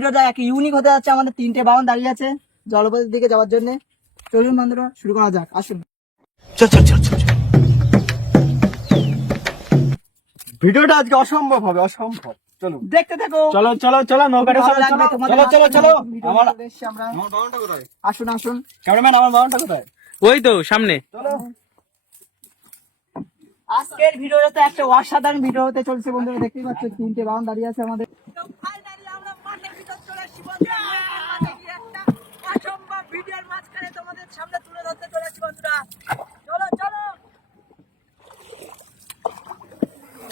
ভিডিওটা এক ইউনিক হতে যাচ্ছে। আমাদের 3টে বাহন দাঁড়িয়ে আছে জলপথের দিকে যাওয়ার জন্য। চলুন বন্ধুরা শুরু করা যাক, আসুন। ভিডিওটা আজকে অসম্ভব হবে, অসম্ভব। চলো দেখতে থাকো। চলো চলো চলো, নৌকাটা ভালো চলো লাগবে চলো তোমাদের চলো চলো মাঝখানে চলো। ভিডিও আমার করতে এসেছি আমরা। আমার বাহনটা কোথায়? আসুন আসুন। ক্যামেরাম্যান, আমার বাহনটা কোথায়? ওই তো সামনে। চলো। আজকের ভিডিওটা তো একটা অসাধারণ ভিডিও হতে চলছে বন্ধুরা, দেখতেই পাচ্ছ 3টে বাহন দাঁড়িয়ে আছে আমাদের। ভিডিওর মাঝখানে তোমাদের সামনে তুলে ধরতে চলেছি বন্ধুরা। চলো চলো।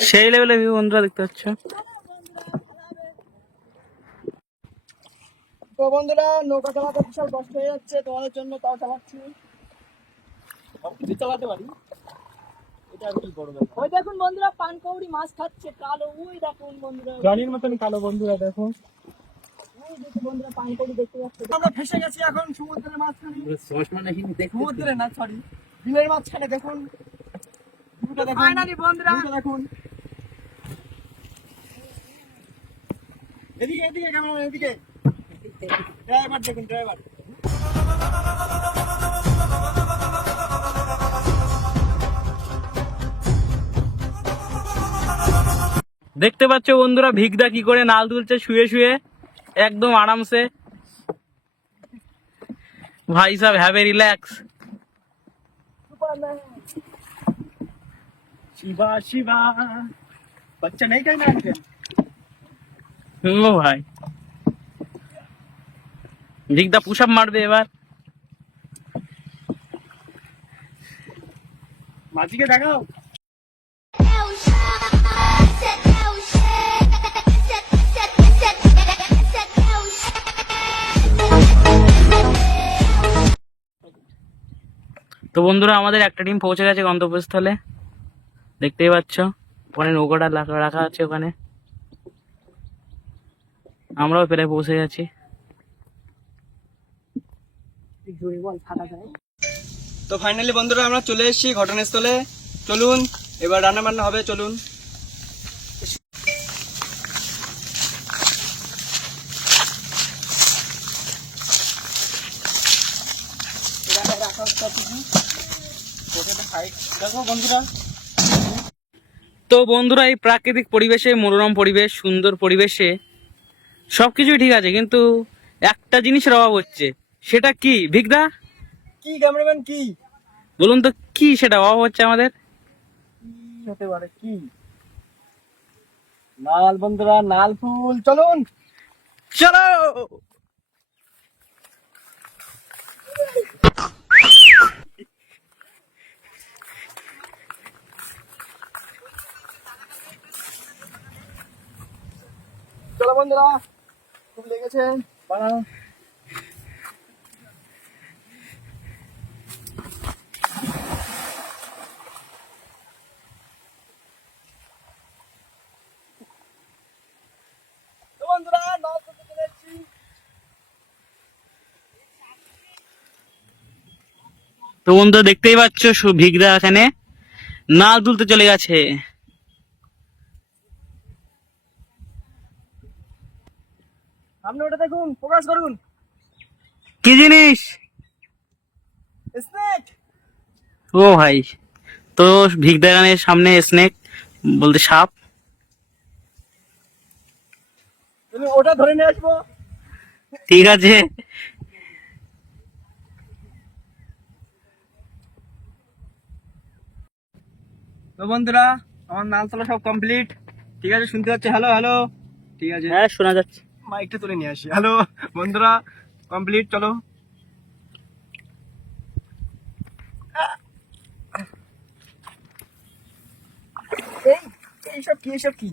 সেই লেভেলে ভিউ বন্ধুরা দেখতে পাচ্ছ। তো বন্ধুরা নৌকা চালাতে বিশাল কষ্ট হয়ে যাচ্ছে তোমাদের জন্য, তাও চালাচ্ছি। চালাতে পারি, এটা আর কি বড় ব্যাপার। ওই দেখুন বন্ধুরা পানকৌড়ি মাছ খাচ্ছে কালো, ওই দেখুন বন্ধুরা, জনির মতন কালো বন্ধুরা দেখো। ওই দেখুন বন্ধুরা পানকৌড়ি দেখতে পাচ্ছ। আমরা ফেসে গেছি এখন সমুদ্রের মাঝখানে। সমুদ্রে না, সরি, বিলের মাঝখানে দেখুন। ভিউটা দেখুন, ফাইনালি বন্ধুরা ভিউটা দেখুন। এদিকে এদিকে ক্যামেরা, এদিকে ড্রাইভার দেখুন, ড্রাইভার। দেখতে পাচ্ছ বন্ধুরা ভিগদা কি করে নাল তুলছে শুয়ে শুয়ে, একদম আরামসে। ভাই সাহেব have a relax. Shiva Shiva বাচ্চা নেই কাই না আজকে? ও ভাই ভিগদা পুশ আপ মারবে এবার। মাঝিকে দেখাও। তো বন্ধুরা আমাদের একটা টিম পৌঁছে গেছে গন্তব্যস্থলে, দেখতেই পাচ্ছ। ওখানে নৌকাটা রাখা আছে ওখানে, আমরাও প্রায় পৌঁছে গেছি। তো ফাইনালি বন্ধুরা আমরা চলে এসেছি ঘটনাস্থলে। চলুন এবার রান্না বান্না হবে, চলুন। দেখো বন্ধুরা, তো বন্ধুরা এই প্রাকৃতিক পরিবেশে, মনোরম পরিবেশ, সুন্দর পরিবেশে সবকিছুই ঠিক আছে, কিন্তু একটা জিনিসের অভাব হচ্ছে। সেটা কি ভিগদা? কি ক্যামেরাম্যান, কি বলুন তো কি সেটা অভাব হচ্ছে আমাদের? হতে পারে? কি? নাল বন্ধুরা, নাল ফুল। চলুন চলো। চলো বন্ধুরা, খুব লেগেছে বানানো। তো বন্ধুরা নাল তুলতে চলে এসেছি। তো বন্ধুরা দেখতেই পাচ্ছ ভিগদা এখানে নাল তুলতে চলে গেছে। সামনে ওটা দেখুন, ফোকাস করুন। কি জিনিস? স্নেক। ও ভাই, তো ভিগদা গানের সামনে স্নেক বলতে সাপ। তুমি ওটা ধরে নিয়ে আসবো। ঠিক আছে। তো বন্ধুরা আমার নাল তোলা সব কমপ্লিট। ঠিক আছে, শুনতে পাচ্ছি? হ্যালো হ্যালো, ঠিক আছে। হ্যাঁ শোনা যাচ্ছে। মাইকটা তুলে নিয়ে আসি। হ্যালো বন্ধুরা, কমপ্লিট। চলো। এই এইসব কি, এইসব কি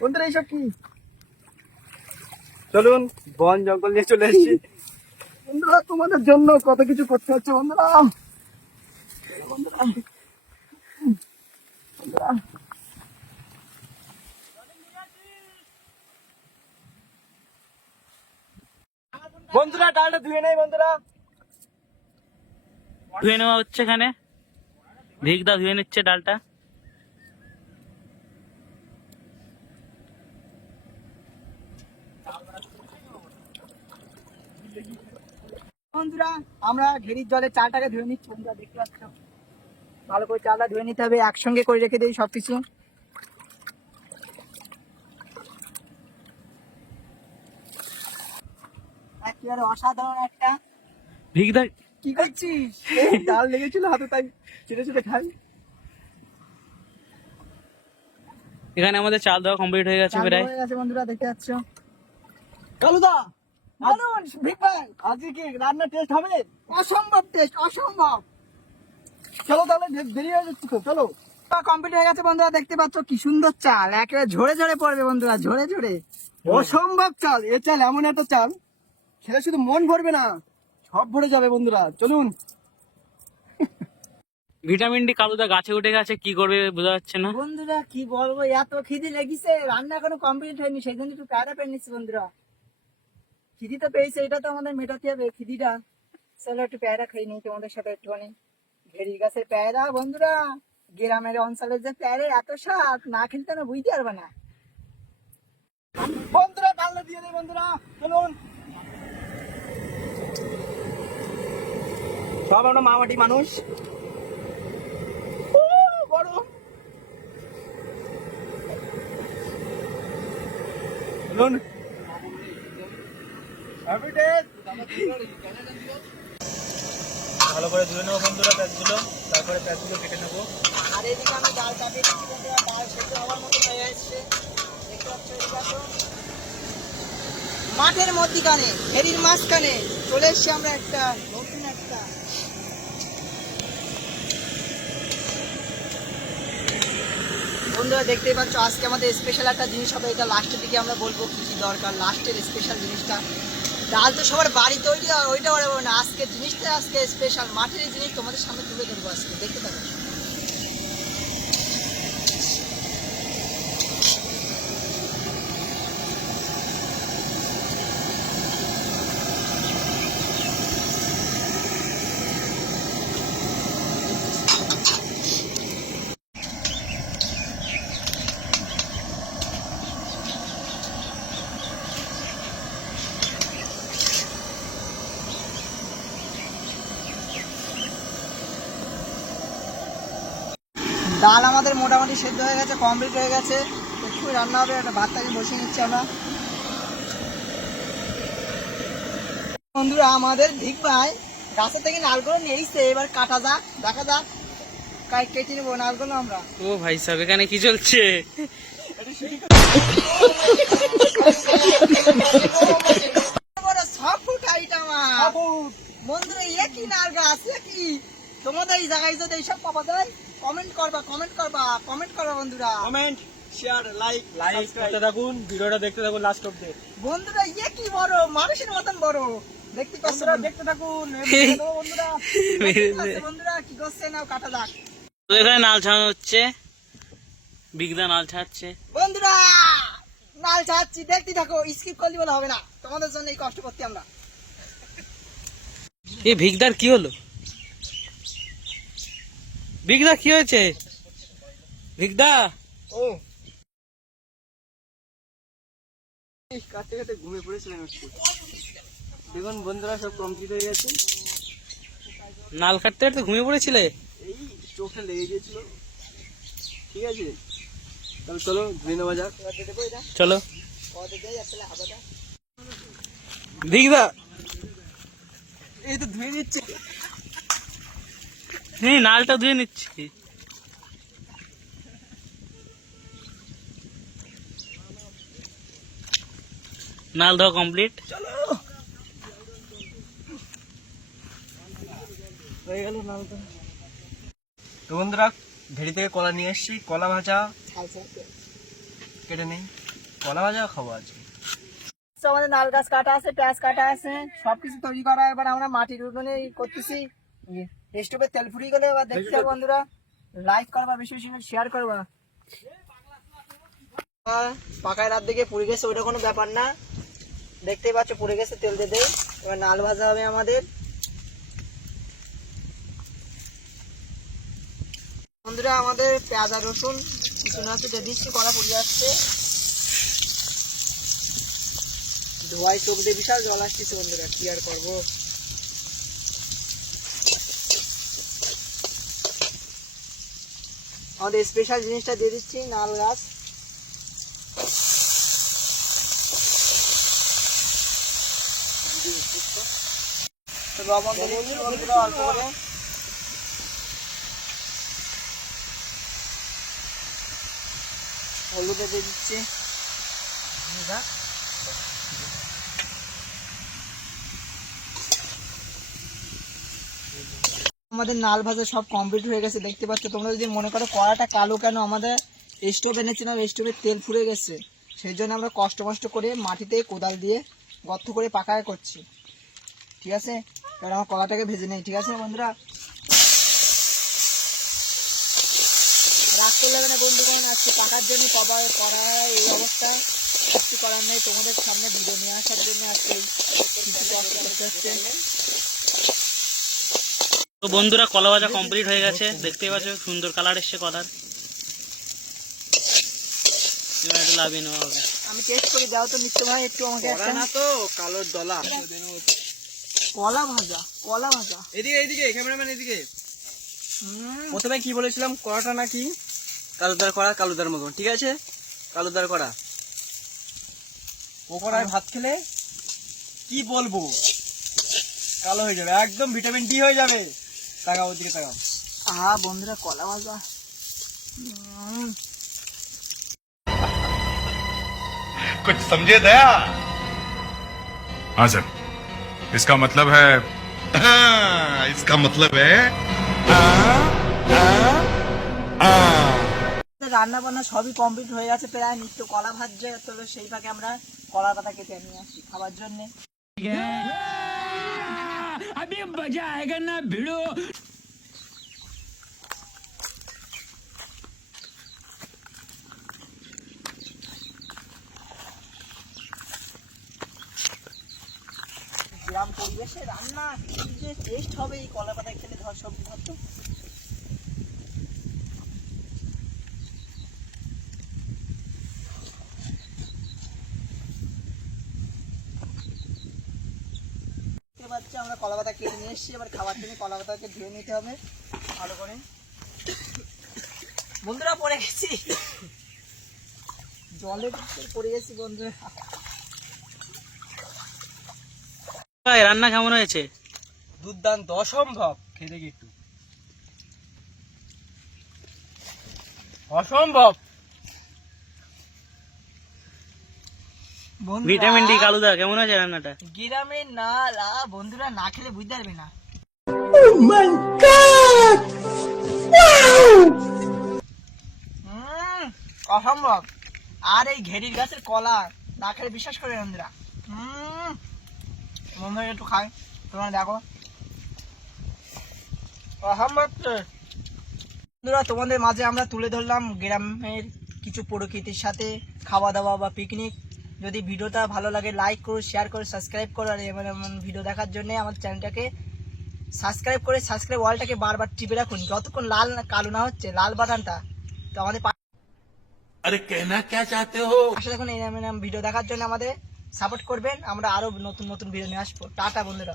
বন্ধুরা, এইসব কি? চলুন, বন জঙ্গল নিয়ে চলে এসেছি বন্ধুরা। তোমাদের জন্য কত কিছু করতে হচ্ছে বন্ধুরা। বন্ধুরা বন্ধুরা বন্ধুরা ডালটা ধুয়ে নেই বন্ধুরা। ধুয়ে নেওয়া হচ্ছে এখানে, ভিগদা ধুয়ে নিচ্ছে ডালটা। বন্ধুরা আমরা ঘেরির জলে চালটাকে ধুয়ে নিচ্ছি বন্ধুরা, দেখতে পাচ্ছ ভালো করে চালটা ধুয়ে নিতে হবে, একসঙ্গে করে রেখে দিই সবকিছু। একেবারে অসাধারণ একটা। ভিগদা কি করছিস? ডাল লেগেছিল হাতে, তাই ছেড়ে ছেড়ে খাই। এখানে আমাদের চাল দেওয়া কমপ্লিট হয়ে গেছে চাল প্রায়। হয়ে গেছে বন্ধুরা, দেখতে পাচ্ছ। কালুদা, বলুন ভিক ভাই, আজকে কি রান্নার টেস্ট হবে? অসম্ভব টেস্ট, অসম্ভব। চলো তাহলে, দেরি হয়ে যাচ্ছে তো, চলো। কমপ্লিট হয়ে গেছে বন্ধুরা, দেখতে পাচ্ছ কি সুন্দর চাল, একেবারে ঝরে ঝরে পড়বে বন্ধুরা, ঝরে ঝরে। অসম্ভব চাল, এ চাল এমন একটা চাল খেলে শুধু মন ভরবে না, সব ভরে যাবে বন্ধুরা। চলুন। ভিটামিন ডি কালুদা গাছে উঠে গেছে, কি করবে বোঝা যাচ্ছে না। বন্ধুরা কি বলবো, এত খিদি লেগেছে, রান্না এখনো কমপ্লিট হয়নি, সেই জন্য একটু প্যারা পেয়ে নিচ্ছি বন্ধুরা। খিদি তো পেয়েছে, এটা তো আমাদের মেটাতে হবে খিদিটা। চলো একটু প্যারা খেয়ে নিই তোমাদের সাথে একটুখানি। ঘেরি গাছের প্যারা বন্ধুরা, গ্রামের অঞ্চলের যে প্যারে এত স্বাদ, না খেলে না বুঝতে পারবে না। বন্ধুরা ডালটা দিয়ে দেয় বন্ধুরা, চলুন। সব আমরা মামাটি মানুষ। বড় চলুন। Happy day. ভালো করে ধুয়ে নেবো বন্ধুরা প্যাঁচগুলো, তারপরে প্যাঁচগুলো কেটে নেবো। আর এদিকে আমি ডাল চাপিয়ে দিচ্ছি বন্ধুরা, ডাল সেদ্ধ হওয়ার মতো হয়ে এসছে, দেখতে পাচ্ছ। এদিকে আসো। মাঠের মধ্যিখানে, ফেরির মাঝখানে চলে এসছি আমরা একটা নতুন একটা। বন্ধুরা দেখতেই পাচ্ছ, আজকে আমাদের স্পেশাল একটা জিনিস হবে, এটা লাস্টের দিকে আমরা বলবো কি কি দরকার, লাস্টের স্পেশাল জিনিসটা। ডাল তো সবার বাড়ি তৈরি হয়, ওইটা বাড়াবো না, আজকের জিনিসটা আজকে স্পেশাল মাঠের এই জিনিস তোমাদের সামনে তুলে ধরবো আজকে, দেখতে পাচ্ছ। ডাল আমাদের মোটামুটি সেদ্ধ হয়ে গেছে, কমপ্লিট হয়ে গেছে, একটু রান্না হবে, একটা ভাতটাকে বসিয়ে নিচ্ছি আমরা। বন্ধুরা আমাদের ভিক ভাই গাছের থেকে নালগুলো নিয়েছে, এবার কাটা যাক, দেখা যাক কেটে নেবো নালগুলো আমরা। ও ভাই সাহেব, এখানে কি চলছে? সব ফুট আইটেম আমার বন্ধুরা, একই নাল গাছ, একই। তোমাদের এই জায়গায় যদি এইসব পাওয়া যায়, কমেন্ট করবা, কমেন্ট করবা, কমেন্ট করবা বন্ধুরা। কমেন্ট, শেয়ার, লাইক করতে থাকুন, ভিডিওটা দেখতে থাকুন লাস্ট অবধি। বন্ধুরা একই বড়, মানুষের মতন বড়, দেখতে পাচ্ছ। বন্ধুরা দেখতে থাকুন বন্ধুরা। বন্ধুরা কি করছে নাও, কাটা যাক। তো এখানে নাল ছাড়ানো হচ্ছে, ভিগদা নাল ছাড়ছে। বন্ধুরা নাল ছাড়ছি, দেখতে থাকো, স্কিপ করলে বলে হবে না, তোমাদের জন্য এই কষ্ট করতে আমরা। এই ভিগদার কি হলো? ভিগদা কি হয়েছে? ভিগদা ও কাটতে কাটতে ঘুমিয়ে পড়েছিলাম একটু। দেখুন বন্ধুরা সব কমপ্লিট হয়ে গেছে। নাল কাটতে কাটতে ঘুমিয়ে পড়েছিলে? এই চোখটা লেগে গিয়েছিল। ঠিক আছে, তাহলে চলো ধুয়ে নেওয়া যাক। চলো। ভিগদা এই তো ধুয়ে দিচ্ছি। হ্যাঁ, নালটা ধুয়ে নিচ্ছি। নাল দেওয়া কমপ্লিট। চলো, হয়ে গেল নালটা। তো বন্ধুরা ভেড়ি থেকে কলা নিয়ে এসেছি, কলা ভাজা কেটে নেই, কলা ভাজা খাবো আজকে। আমাদের নাল গাছ কাটা আছে, পেঁয়াজ কাটা আছে, সবকিছু তৈরি করা। এবার আমরা মাটির উঠোনে করতেছি, স্টোভে তেল ফুরিয়ে গেলে এবার দেখতে হবে বন্ধুরা, লাইক করবা, বেশি বেশি শেয়ার করবা। পাকায় রাত দিকে পুড়ে গেছে, ওইটা কোনো ব্যাপার না, দেখতেই পাচ্ছ পুড়ে গেছে, তেল দিয়ে দেয়। এবার নাল ভাজা হবে আমাদের। বন্ধুরা আমাদের পেঁয়াজ আর রসুন কিছু না আছে দিয়ে দিচ্ছি, কড়া পুড়ে যাচ্ছে। ধোয়ায় চোখ দিয়ে বিশাল জল আসতেছে বন্ধুরা, কি আর করবো। আমাদের স্পেশাল জিনিসটা দিয়ে দিচ্ছি, নাল গাছ। তো লবণ দিয়ে দিচ্ছি বন্ধুরা অল্প করে। হলুদ দিয়ে দিচ্ছি। আমাদের নাল ভাজা সব কমপ্লিট হয়ে গেছে, দেখতে পাচ্ছ তোমরা। যদি মনে করো কড়াটা কালো কেন, আমাদের স্টোভ এনেছিলাম, স্টোভের তেল ফুরে গেছে, সেই জন্য আমরা কষ্ট করে মাটিতে কোদাল দিয়ে গর্ত করে পাকা করছি, ঠিক আছে। এবার আমার কলাটাকে ভেজে নেই, ঠিক আছে বন্ধুরা। রাগ করলে না বন্ধু, কারণ আজকে পাকার জন্য করা এই অবস্থা, কিছু করার নেই। তোমাদের সামনে ভিডিও নিয়ে আসার জন্য আজকে হচ্ছে। তো বন্ধুরা কলা ভাজা কমপ্লিট হয়ে গেছে, দেখতেই পাচ্ছ সুন্দর কালার এসছে কলার। এবার একটু লাভিয়ে নেওয়া হবে। আমি টেস্ট করে দাও তো নিত্য ভাই, একটু আমাকে একটা। না তো কালোর দলা। কলা ভাজা এদিকে ক্যামেরাম্যান এদিকে। প্রথমে কি বলেছিলাম, কড়াটা নাকি কালুদার মতন, ঠিক আছে, কালুদার কড়া। ও কড়ায় ভাত খেলে কি বলবো, কালো হয়ে যাবে, একদম ভিটামিন ডি হয়ে যাবে। তাকাও ওদিকে তাকাও। বন্ধুরা কলা ভাজা, कुछ समझे दया? हाँ सर, इसका मतलब है इसका मतलब है রান্না বান্না সবই কমপ্লিট হয়ে গেছে প্রায়। নিত্য কলা ভাজছে, তো সেই ফাঁকে আমরা কলার পাতা কেটে নিয়ে আসি খাবার জন্য। গ্রাম পরিবেশে রান্না কি যে টেস্ট হবে এই কলা পাতায় খেলে, ধর সবজি ধরতো। আমরা কলা পাতা কেটে নিয়ে এসেছি, এবার খাবার জন্য কলা পাতাকে ধুয়ে নিতে হবে ভালো করে। বন্ধুরা পড়ে গেছি, জলে পড়ে গেছি বন্ধুরা। ভাই রান্না কেমন হয়েছে? দুর্দান্ত, অসম্ভব। খেয়ে দেখি একটু, অসম্ভব। ভিটামিন ডি কালুদা, কেমন আছে রান্নাটা? গ্রামের না বন্ধুরা, না খেলে বুঝতে পারবে না। অসম্ভব। আর এই ঘেরির গাছের কলা না খেলে বিশ্বাস করে বন্ধুরা। বন্ধুরা একটু খাই, তোমরা দেখো অসম্ভব। বন্ধুরা তোমাদের মাঝে আমরা তুলে ধরলাম গ্রামের কিছু প্রকৃতির সাথে খাওয়া দাওয়া বা পিকনিক। যদি ভিডিওটা ভালো লাগে লাইক করো, শেয়ার করো, সাবস্ক্রাইব করো। আর এমন এমন ভিডিও দেখার জন্য আমার চ্যানেলটাকে সাবস্ক্রাইব করে সাবস্ক্রাইব ওয়ালটাকে বারবার টিপে রাখুন, যতক্ষণ লাল না কালো না হচ্ছে লাল বাটনটা। তো আমাদের अरे कहना क्या चाहते हो? আসলে এখন এই ভিডিও দেখার জন্য আমাদের সাপোর্ট করবেন। আমরা আরো নতুন ভিডিও নিয়ে আসবো। টাটা বন্ধুরা।